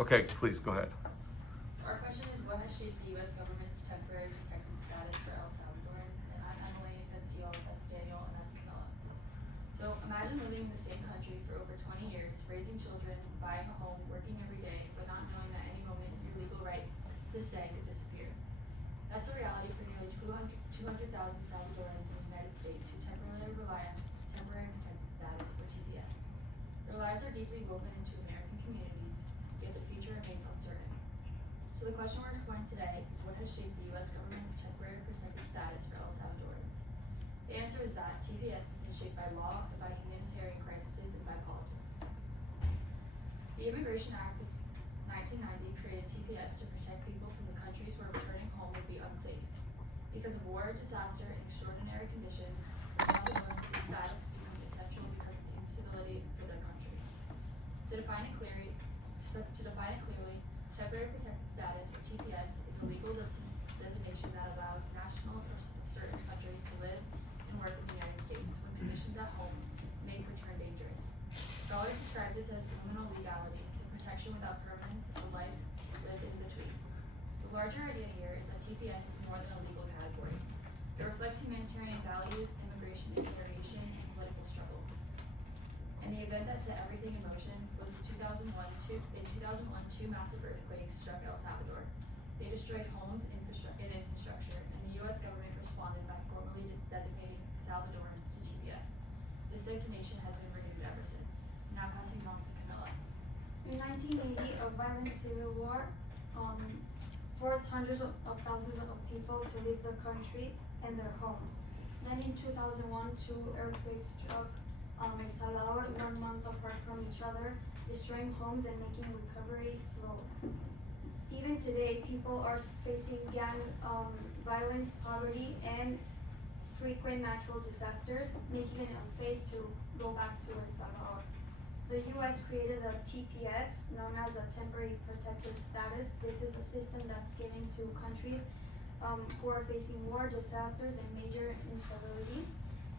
Okay, please, go ahead. Our question is, what has shaped the U.S. government's temporary protected status for El Salvadorans? And I'm Emily, that's Eo, that's Daniel, and that's Camilla. So imagine living in the same country for over 20 years, raising children, buying a home, working every day, but not knowing that any moment your legal right to stay could disappear. That's the reality for nearly 200,000 Salvadorans in the United States who temporarily rely on temporary protected status, or TPS. Their lives are deeply woven into American communities, yet the future remains uncertain. So the question we're exploring today is, what has shaped the U.S. government's temporary protected status for El Salvadorans? The answer is that TPS has been shaped by law, by humanitarian crises, and by politics. The Immigration Act of 1990 created TPS to protect people from the countries where returning home would be unsafe. Because of war, disaster, and extraordinary conditions, El Salvadorans' status became essential because of the instability for their country. To define it clearly, temporary protected status, or TPS, is a legal designation that allows nationals of certain countries to live and work in the United States when conditions at home make return dangerous. Scholars describe this as liminal legality, the protection without permanence, a life lived in between. The larger idea here is that TPS is more than a legal category. It reflects humanitarian values, immigration, integration, and political struggle. And the event that set everything in motion was the 2001 two massive earthquakes struck El Salvador. They destroyed homes and infrastructure, and the U.S. government responded by formally designating Salvadorans to TPS. This designation has been renewed ever since. Now passing on to Camilla. In 1980, a violent civil war forced hundreds of thousands of people to leave the country and their homes. Then in 2001, two earthquakes struck El Salvador 1 month apart from each other, destroying homes and making recovery slow. Even today, people are facing gang violence, poverty, and frequent natural disasters, making it unsafe to go back to El Salvador. The U.S. created a TPS, known as the Temporary Protected Status. This is a system that's given to countries who are facing war, disasters, and major instability.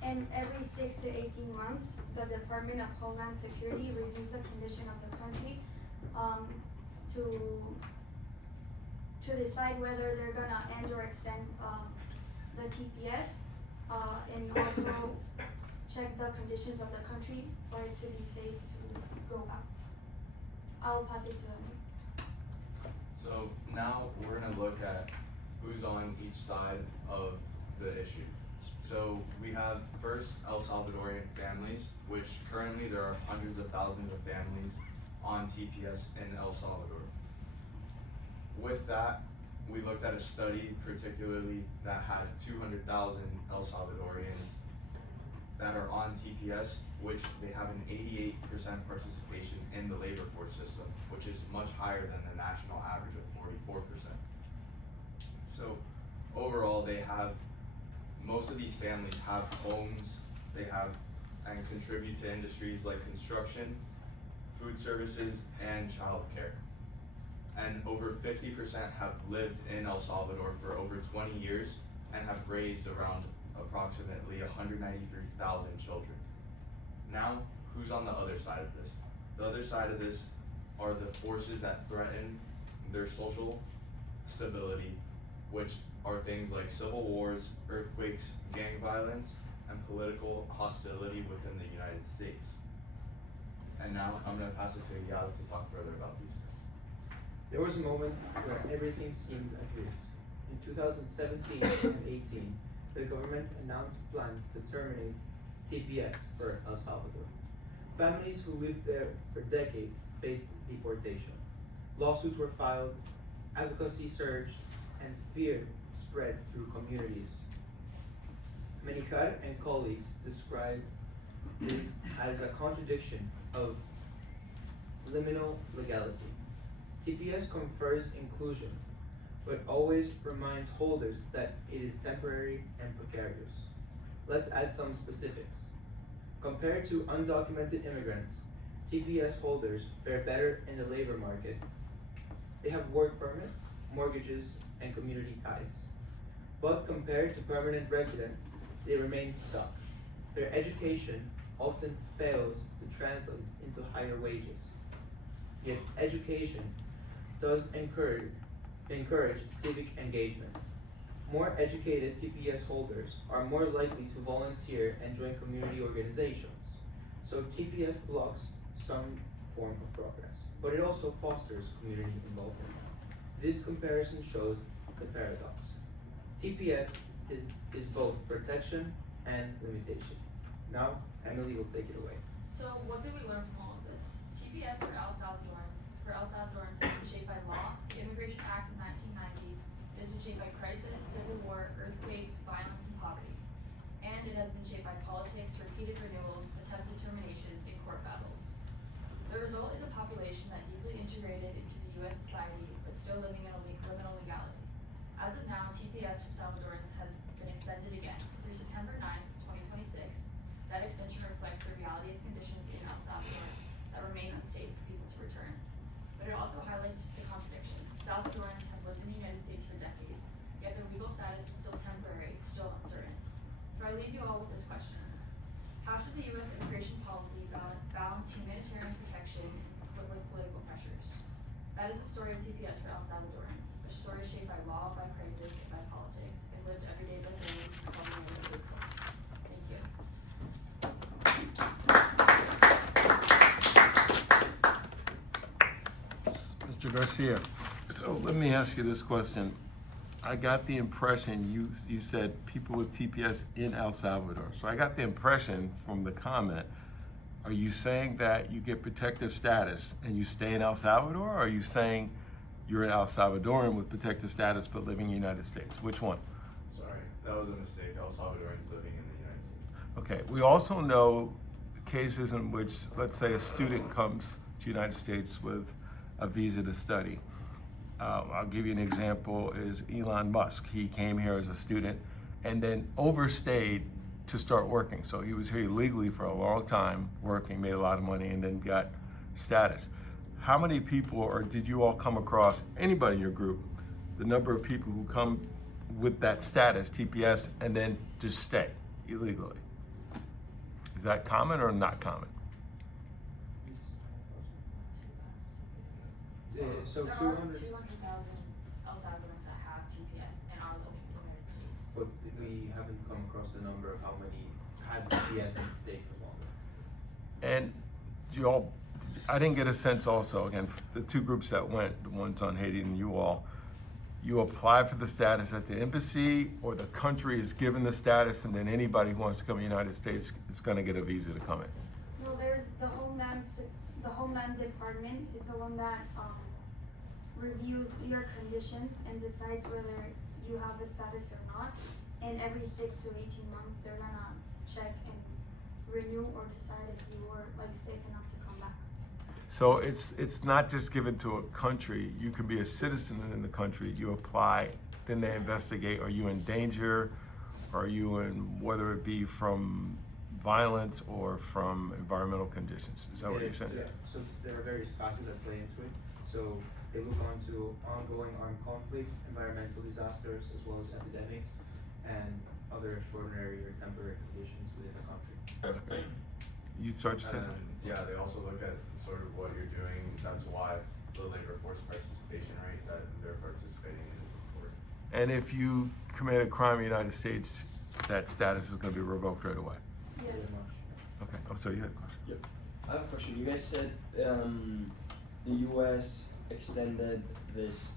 And every 6 to 18 months, the Department of Homeland Security reviews the condition of the country to decide whether they're gonna end or extend the TPS, and also check the conditions of the country for it to be safe to go back. I'll pass it to him. So now we're gonna look at who's on each side of the issue. So we have first El Salvadorian families, which currently there are hundreds of thousands of families on TPS in El Salvador. With that, we looked at a study particularly that had 200,000 El Salvadorians that are on TPS, which they have an 88% participation in the labor force system, which is much higher than the national average of 44%. So overall, most of these families have homes, they have and contribute to industries like construction, food services, and childcare. And over 50% have lived in El Salvador for over 20 years and have raised around approximately 193,000 children. Now, who's on the other side of this? The other side of this are the forces that threaten their social stability, which are things like civil wars, earthquakes, gang violence, and political hostility within the United States. And now I'm going to pass it to Yao to talk further about these things. There was a moment where everything seemed at risk. In 2017 and 18, the government announced plans to terminate TPS for El Salvador. Families who lived there for decades faced deportation. Lawsuits were filed, advocacy surged, and fear spread through communities. Menichar and colleagues describe this as a contradiction of liminal legality. TPS confers inclusion, but always reminds holders that it is temporary and precarious. Let's add some specifics. Compared to undocumented immigrants, TPS holders fare better in the labor market. They have work permits, mortgages, and community ties. But compared to permanent residents, they remain stuck. Their education often fails to translate into higher wages. Yet education does encourage civic engagement. More educated TPS holders are more likely to volunteer and join community organizations. So TPS blocks some form of progress, but it also fosters community involvement. This comparison shows the paradox. TPS is both protection and limitation. Now, Emily will take it away. So what did we learn from all of this? TPS for El Salvadorans has been shaped by law, the Immigration Act of 1990. It has been shaped by crisis, civil war, earthquakes, violence, and poverty. And it has been shaped by politics, repeated renewals, attempted terminations, and court battles. The result is a population that deeply integrated into the U.S. society, but still living in a criminal legality. As of now, TPS for Salvadorans has been extended again through September 9th, 2026. That extension reflects the reality of conditions in El Salvador that remain unsafe for people to return. But it also highlights the contradiction. Salvadorans have lived in the United States for decades, yet their legal status is still temporary, still uncertain. So I leave you all with this question. How should the U.S. immigration policy balance humanitarian protection with political pressures? That is the story of TPS for El Salvadorans, a story shaped by law, by crisis, and by politics, and lived every day by families who call the United States home. Thank you. Mr. Garcia, so let me ask you this question. I got the impression you said people with TPS in El Salvador. So I got the impression from the comment, are you saying that you get protective status and you stay in El Salvador? Or are you saying you're an El Salvadoran with protective status but living in the United States? Which one? Sorry, that was a mistake. El Salvadorans living in the United States. Okay, we also know cases in which, let's say, a student comes to the United States with a visa to study. I'll give you an example, is Elon Musk. He came here as a student and then overstayed to start working. So he was here illegally for a long time, working, made a lot of money, and then got status. How many people, or did you all come across, anybody in your group, the number of people who come with that status, TPS, and then just stay illegally? Is that common or not common? So There 200, are 200,000 El Salvadorans that have TPS and are living in the United States. but we haven't come across the number of how many had TPS and stayed for longer. And you all, I didn't get a sense also, again, the two groups that went, the ones on Haiti and you all, you apply for the status at the embassy, or the country is given the status, and then anybody who wants to come to the United States is gonna get a visa to come in? Well, there's the Homeland Department is the one that reviews your conditions and decides whether you have the status or not. And every 6 to 18 months, they're gonna check and renew or decide if you were safe enough to come back. So it's not just given to a country. You can be a citizen in the country, you apply, then they investigate, are you in danger? Are you in, whether it be from violence or from environmental conditions? Is that what you're saying? Yeah, so there are various factors that play into it. So they look onto ongoing armed conflicts, environmental disasters, as well as epidemics, and other extraordinary or temporary conditions within the country. Okay. You start to say And something? yeah, they also look at sort of what you're doing. That's why the labor force participation rate that they're participating in is important. And if you commit a crime in the United States, that status is gonna be revoked right away? Yes. Pretty much. Okay, oh, so you had a question? Yep. I have a question. You guys said the U.S. extended this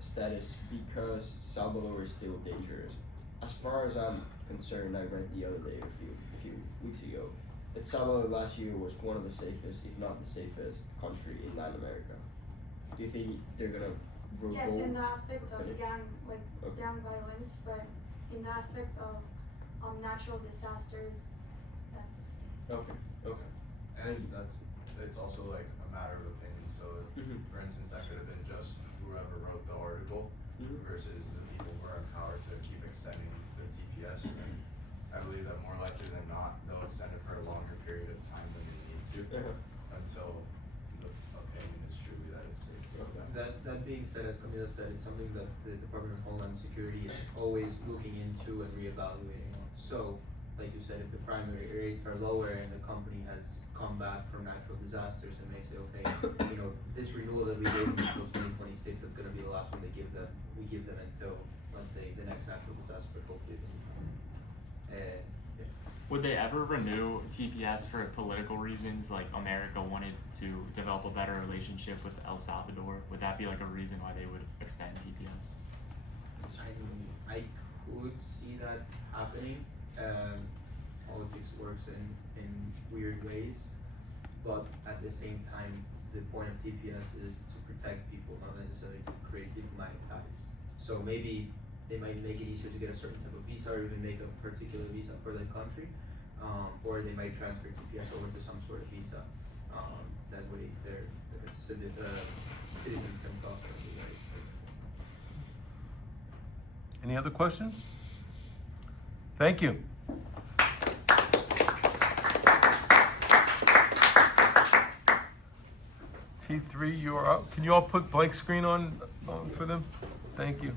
status because Salvador is still dangerous. As far as I'm concerned, I read the other day, a few weeks ago, that Salvador last year was one of the safest, if not the safest, country in Latin America. Do you think they're gonna revoke? Yes, in the aspect of finish? Okay. gang violence, but in the aspect of natural disasters, that's Okay. Okay. And it's also like a matter of opinion. So Mhm. for instance, that could have been just whoever wrote the article Mhm. versus the people who are in power to keep extending the TPS. And I believe that more likely than not, they'll extend it for a longer period of time than they need to until the opinion is truly that it's safe. Okay. That being said, as Camila said, it's something that the Department of Homeland Security is always looking into and reevaluating on. So like you said, if the primary rates are lower and the company has come back from natural disasters and may say, okay, you know, this renewal that we gave them until 2026 is gonna be the last one we give them until, let's say, the next natural disaster, but hopefully it doesn't come. Yes. Would they ever renew TPS for political reasons, like America wanted to develop a better relationship with El Salvador? Would that be like a reason why they would extend TPS? I could see that happening. Politics works in weird ways, but at the same time, the point of TPS is to protect people, not necessarily to create diplomatic ties. So maybe they might make it easier to get a certain type of visa, or even make a particular visa for the country, or they might transfer TPS over to some sort of visa. That way, their citizens can prosper in the United States. Any other questions? Thank you. T3, you are up. Can you all put blank screen on for them? Thank you.